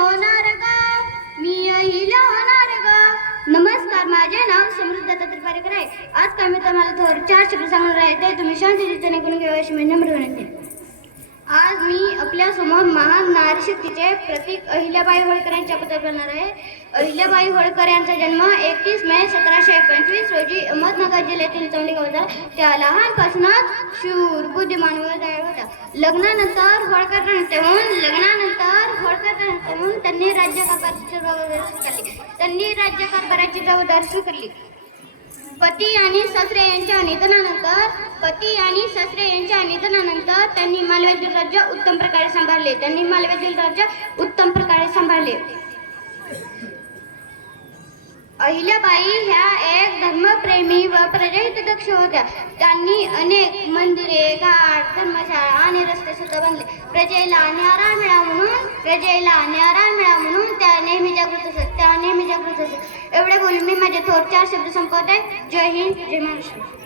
होणार ग, मी अहिल्या होणार ग. नमस्कार, माझे नाव समृद्ध दत्तात्रय पारेकर आहे. आज काय मी तुम्हाला थोडे 4 शब्द सांगणार आहे, ते तुम्ही शांततेने ऐकून घ्यावे अशी मी नम्र विनंती. आज मी आपल्या समोर महान नारी शक्तीचे प्रतीक अहिल्याबाई होळकर यांच्याबद्दल बोलणार आहे. अहिल्याबाई होळकर यांचा जन्म 31 मे 1725 रोजी अहमदनगर जिल्ह्यातील चौंडी गावात झाला. त्या लहानपासूनच शूर, बुद्धिमान व दयाळू होत्या. लग्नानंतर होळकर त्यांनी राज्यकारभाराची जबाबदारी स्वीकारली. पती आणि सासरे यांच्या निधनानंतर त्यांनी मालव्यातील राज्य उत्तम प्रकारे सांभाळले. अहिल्याबाई ह्या एक धर्मप्रेमी व प्रजाहितदक्ष होत्या. त्यांनी अनेक मंदिरे, घाट, धर्मशाळा आणि रस्ते सुद्धा बांधले. प्रजेला न्यारा मिळा म्हणून त्या नेहमी जागृत असत. एवढे बोलून मी माझे थोर 4 शब्द संपवते. जय हिंद, जय महाराष्ट्र.